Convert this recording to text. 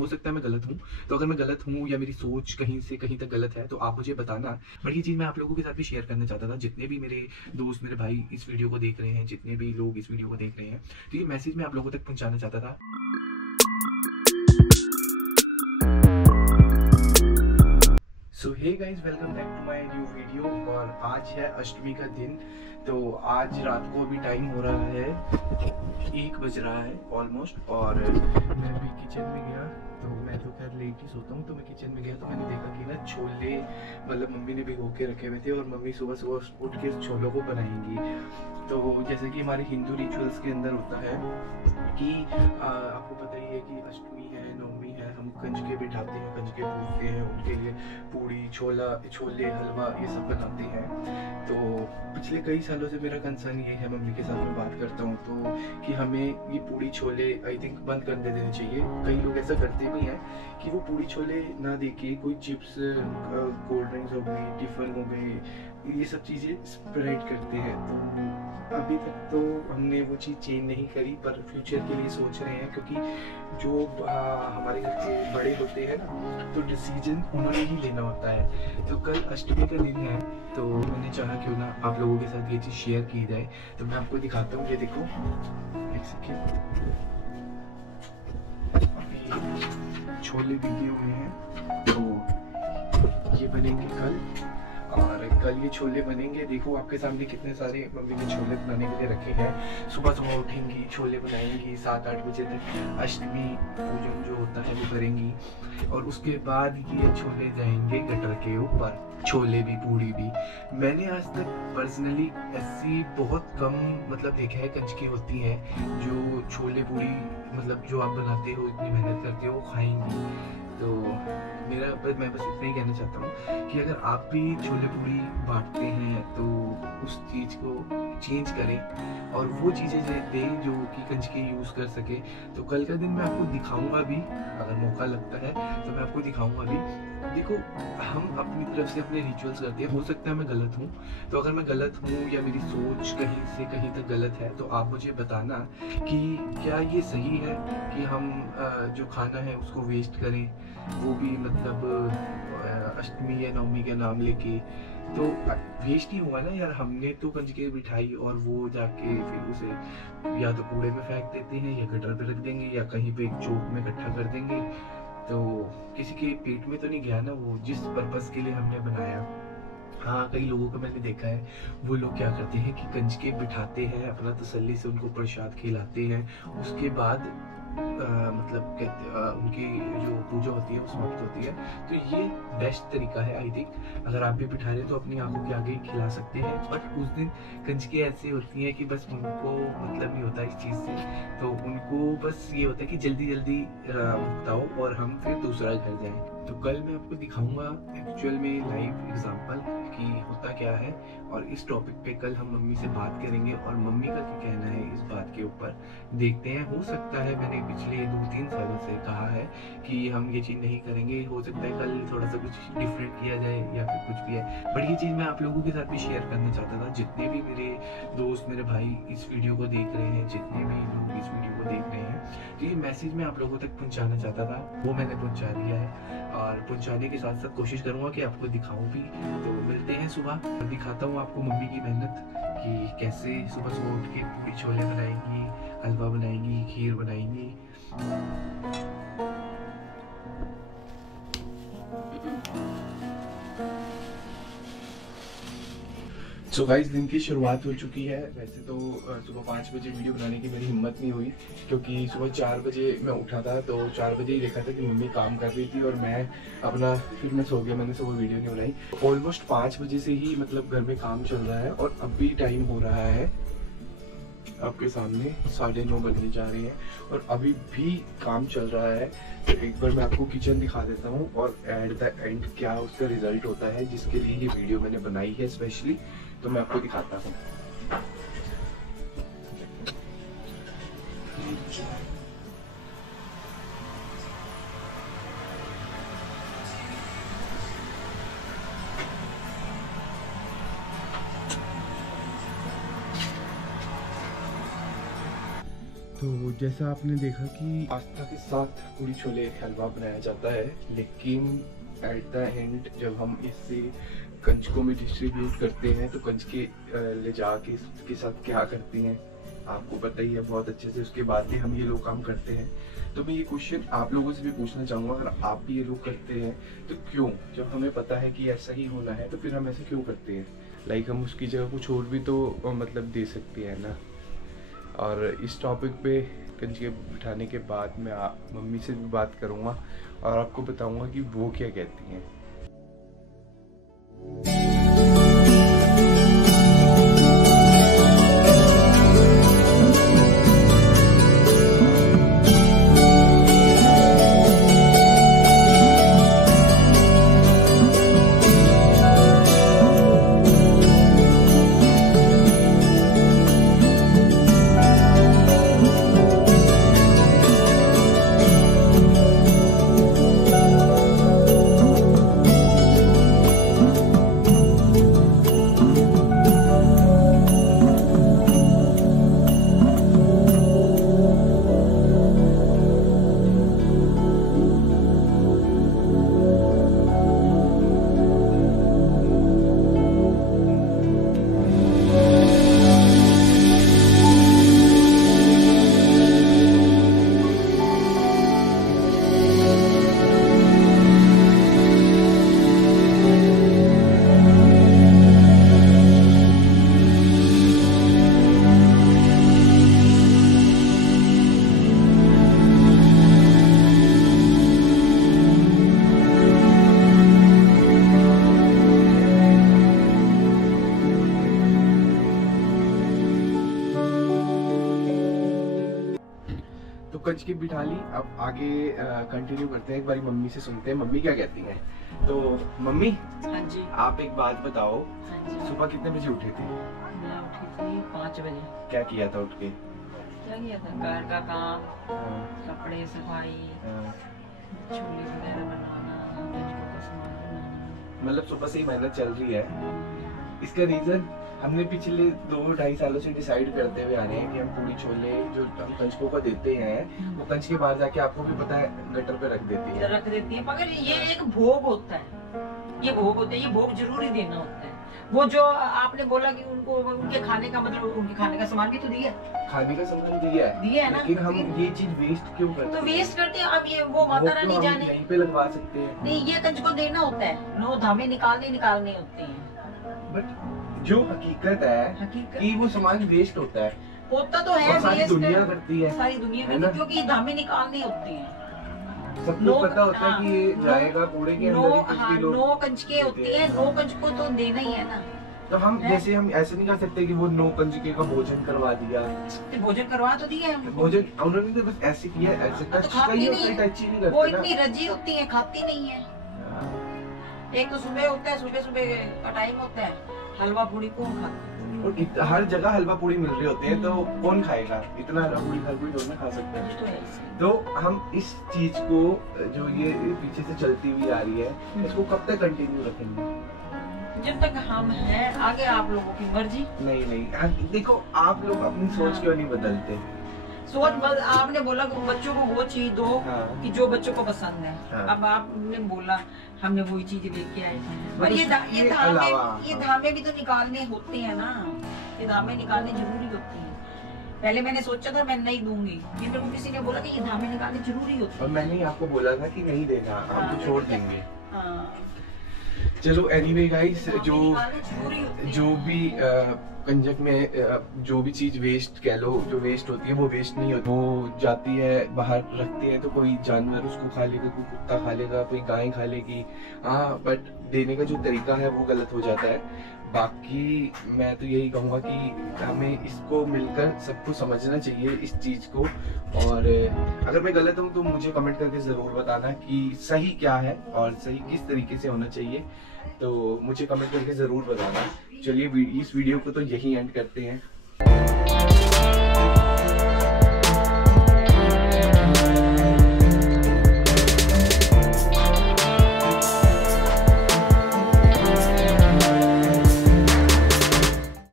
हो सकता है मैं गलत हूँ, तो अगर मैं गलत हूँ या मेरी सोच कहीं से कहीं तक गलत है तो आप मुझे बताना। बट ये चीज़ मैं आप लोगों के साथ भी शेयर करना चाहता था, जितने भी मेरे दोस्त, मेरे भाई इस वीडियो को देख रहे हैं, जितने भी लोग इस वीडियो को देख रहे हैं, तो ये मैसेज मैं आप लोगों तक पहुँचाना चाहता था। So hey guys, welcome back to my new video. और आज है अष्टमी का दिन। तो आज रात को अभी टाइम हो रहा है 1 बज रहा है ऑलमोस्ट। और मैं अभी किचन में गया, तो मैं तो खैर लेट ही सोता हूँ, तो मैं किचन में गया तो मैंने देखा कि ना छोले मतलब मम्मी ने भिगो के रखे हुए थे और मम्मी सुबह सुबह उठ के छोलों को बनाएंगी। तो जैसे कि हमारे हिंदू रिचुअल्स के अंदर होता है कि आपको पता ही है कि अष्टमी है, नवमी है, हम कंजके बिठाते हैं, कंजके पूजते हैं, उनके लिए पूड़ी, छोले, हलवा ये सब बनाते हैं। तो पिछले कई सालों से मेरा कंसर्न ये है, मम्मी के साथ मैं बात करता हूँ तो कि हमें ये पूड़ी छोले आई थिंक बंद कर देने चाहिए। कई लोग ऐसा करते भी हैं कि वो पूड़ी छोले ना देके कोई चिप्स, कोल्ड ड्रिंक्स हो गई, टिफिन हो गए, ये सब चीज़ें स्प्रेड करते हैं। तो अभी तक तो हमने वो चीज़ चेंज नहीं करी, पर फ्यूचर के लिए सोच रहे हैं, क्योंकि जो हमारे घर के बड़े होते हैं ना, तो डिसीजन उन्होंने ही लेना होता है। तो कल अष्टमी का दिन है, तो मैंने चाहा क्यों ना आप लोगों के साथ ये चीज़ शेयर की जाए। तो मैं आपको दिखाता हूँ, ये देखो, एक सेकेंड, अभी छोले भिगे हुए हैं, तो ये बनेंगे कल। और कल ये छोले बनेंगे, देखो आपके सामने कितने सारे मम्मी ने छोले बनाने के लिए रखे हैं। सुबह सुबह उठेंगी, छोले बनाएंगी, 7-8 बजे तक अष्टमी पूजन जो होता है वो करेंगी। और उसके बाद ये छोले जाएंगे गटर के ऊपर, छोले भी, पूड़ी भी। मैंने आज तक पर्सनली ऐसी बहुत कम मतलब देखा है कंजकी होती है जो छोले पूड़ी मतलब जो आप बनाते हो, इतनी मेहनत करते हो, वो खाएंगी। तो मैं बस इतना ही कहना चाहता हूँ कि अगर आप भी छोले पूड़ी बांटते हैं तो उस चीज़ को चेंज करें और वो चीज़ें दें जो कि कंजके यूज़ कर सके। तो कल का दिन मैं आपको दिखाऊंगा भी, अगर मौका लगता है तो मैं आपको दिखाऊंगा भी। देखो, हम अपनी तरफ से अपने रिचुअल्स करते हैं, हो सकता है मैं गलत हूँ, तो अगर मैं गलत हूँ या मेरी सोच कहीं से कहीं तक गलत है तो आप मुझे बताना कि क्या ये सही है कि हम जो खाना है उसको वेस्ट करें, वो भी मतलब अष्टमी या नवमी के नाम लेके। तो वेस्ट ही हुआ ना यार, हमने तो कंजके बिठाई और वो जाके फिर उसे या तो कूड़े में फेंक देते हैं या गटर पे रख देंगे या कहीं पे एक चौक में इकट्ठा कर देंगे। तो किसी के पेट में तो नहीं गया ना वो, जिस पर्पस के लिए हमने बनाया। हाँ, कई लोगों को मैंने देखा है, वो लोग क्या करते हैं कि कंजके बिठाते हैं, अपना तसल्ली से उनको प्रसाद खिलाते हैं, उसके बाद मतलब उनकी जो पूजा होती है वो समाप्त होती है। तो ये बेस्ट तरीका है आई थिंक। अगर आप भी बिठा रहे हैं तो अपनी आंखों के आगे खिला सकते हैं। बट उस दिन कंजके ऐसी होती हैं कि बस उनको मतलब नहीं होता इस चीज़ से, तो उनको बस ये होता है कि जल्दी जल्दी बताओ और हम फिर दूसरा घर जाएं। तो कल मैं आपको दिखाऊंगा एक्चुअल में लाइव एग्जांपल कि होता क्या है, और इस टॉपिक पे कल हम मम्मी से बात करेंगे और मम्मी का क्या कहना है इस बात के ऊपर। देखते हैं, हो सकता है मैंने पिछले 2-3 सालों से कहा है कि हम ये चीज़ नहीं करेंगे, हो सकता है कल थोड़ा सा कुछ डिफरेंट किया जाए या फिर कुछ भी है। बट ये चीज़ मैं आप लोगों के साथ भी शेयर करना चाहता था, जितने भी मेरे दोस्त, मेरे भाई इस वीडियो को देख रहे हैं, जितने भी लोग इस वीडियो को देख रहे हैं, तो ये मैसेज मैं आप लोगों तक पहुँचाना चाहता था, वो मैंने पहुँचा दिया है। और पहुँचाने के साथ साथ कोशिश करूँगा कि आपको दिखाऊँ भी। तो मिलते हैं सुबह, दिखाता हूँ आपको मम्मी की मेहनत कि कैसे सुबह सुबह उठ के पूरी छोले बनाएंगी, हलवा बनाएंगी, खीर बनाएंगी। सो गाइस, दिन की शुरुआत हो चुकी है। वैसे तो सुबह 5 बजे वीडियो बनाने की मेरी हिम्मत नहीं हुई, क्योंकि सुबह 4 बजे मैं उठा था, तो 4 बजे ही देखा था कि मम्मी काम कर रही थी और मैं अपना फिर मैं सो गया, मैंने सुबह वीडियो नहीं बनाई। ऑलमोस्ट 5 बजे से ही मतलब घर में काम चल रहा है और अभी टाइम हो रहा है आपके सामने 9:30 बजने जा रहे हैं और अभी भी काम चल रहा है। तो एक बार मैं आपको किचन दिखा देता हूँ और एट द एंड क्या उसका रिजल्ट होता है, जिसके लिए ये वीडियो मैंने बनाई है स्पेशली, तो मैं आपको दिखाता हूँ। तो जैसा आपने देखा कि आस्था के साथ पूरी छोले हलवा बनाया जाता है, लेकिन एट द एंड जब हम इससे कंजकों में डिस्ट्रीब्यूट करते हैं तो कंजके ले जाके इसके साथ क्या करती हैं आपको पता ही है बहुत अच्छे से। उसके बाद भी हम ये लोग काम करते हैं। तो मैं ये क्वेश्चन आप लोगों से भी पूछना चाहूँगा, अगर आप भी ये लोग करते हैं तो क्यों? जब हमें पता है कि ऐसा ही होना है तो फिर हम ऐसे क्यों करते हैं? लाइक हम उसकी जगह कुछ और भी तो मतलब दे सकते हैं ना। और इस टॉपिक पे कंजके बिठाने के बाद मैं मम्मी से भी बात करूँगा और आपको बताऊँगा कि वो क्या कहती हैं। कंजके बिठा ली, अब आगे कंटिन्यू करते हैं। एक बारी मम्मी से सुनते हैं मम्मी क्या कहती हैं। तो मम्मी, हाँ जी, आप एक बात बताओ, हाँ जी, सुबह कितने बजे उठी थी? मैं उठी थी 5 बजे। क्या किया था उठ के? क्या किया था? घर का काम, कपड़े सफाई, छोले वगैरह बनाना, बच्चों का सामान बनाना। मतलब सुबह से ही मेहनत चल रही है। इसका रीजन हमने पिछले 2-2.5 सालों से डिसाइड करते हुए आ रहे हैं कि हम पूरी छोले जो हम कंजकों को देते हैं वो कंज के बाहर जाके आपको भी पता है गटर पे रख देती है। मगर ये एक भोग होता है, ये भोग होता है, ये भोग जरूरी देना होता है। वो जो आपने बोला कि उनको उनके खाने का मतलब उनके खाने का सामान भी तो दिया, खाने का सामान दिया है ना? लेकिन हम ये चीज वेस्ट क्यों करते हैं? तो वेस्ट करते हैं। अब ये वो माता रानी जाने, यहीं पे लगवा सकते हैं। नहीं, ये कंज को देना होता है, 9 धामे निकालने होते हैं। बट जो हकीकत है कि वो सामान वेस्ट होता तो है, सारी दुनिया करती है, सारी दुनिया में, क्योंकि धामे निकालने होते हैं। सबको पता होता है कि ये जाएगा कूड़े के अंदर। 9 कंजके होते हैं, 9 कंजकों तो देना ही है ना। तो हम जैसे हम ऐसे नहीं कर सकते कि वो 9 कंजके का भोजन करवा दिया। तो भोजन करवा तो दिया है, भोजन उन्होंने तो बस ऐसे किया, ऐसे तो खाती नहीं, वो इतनी रजी होती है, खाती नहीं है। एक तो सुबह होता है, सुबह का टाइम होता है, हलवा पूड़ी कौन खाता है? और हर जगह हलवा पूड़ी मिल रही होती है तो कौन खाएगा? इतना हलवा पूड़ी हर कोई नहीं खा सकता है। तो हम इस चीज को जो ये पीछे से चलती हुई आ रही है इसको कब तक कंटिन्यू रखेंगे? जब तक हम हैं। आगे आप लोगों की मर्जी। नहीं, देखो आप लोग अपनी सोच क्यों नहीं बदलते? सोच आपने बोला कि बच्चों को वो चीज दो कि जो बच्चों को पसंद है। अब आपने बोला हमने वही चीज लेके आए, पर ये धामे भी तो निकालने होते हैं ना, ये धामे निकालने जरूरी होती है। पहले मैंने सोचा था मैं नहीं दूंगी, लेकिन किसी ने बोला कि ये धामे निकालने जरूरी होते हैं। और मैंने आपको बोला था कि नहीं देना, हम छोड़ देंगे। चलो एनीवे गाइस, जो भी कंजक में जो भी चीज वेस्ट कह लो, जो वेस्ट होती है वो वेस्ट नहीं होती, वो जाती है बाहर रखते हैं तो कोई जानवर उसको खा लेगा, कोई कुत्ता खा लेगा, कोई गाय खा लेगी। हाँ, बट देने का जो तरीका है वो गलत हो जाता है। बाकी मैं तो यही कहूँगा कि हमें इसको मिलकर सबको समझना चाहिए इस चीज को। और अगर मैं गलत हूँ तो मुझे कमेंट करके जरूर बताना कि सही क्या है और सही किस तरीके से होना चाहिए, तो मुझे कमेंट करके जरूर बताना। चलिए इस वीडियो को तो यही एंड करते हैं।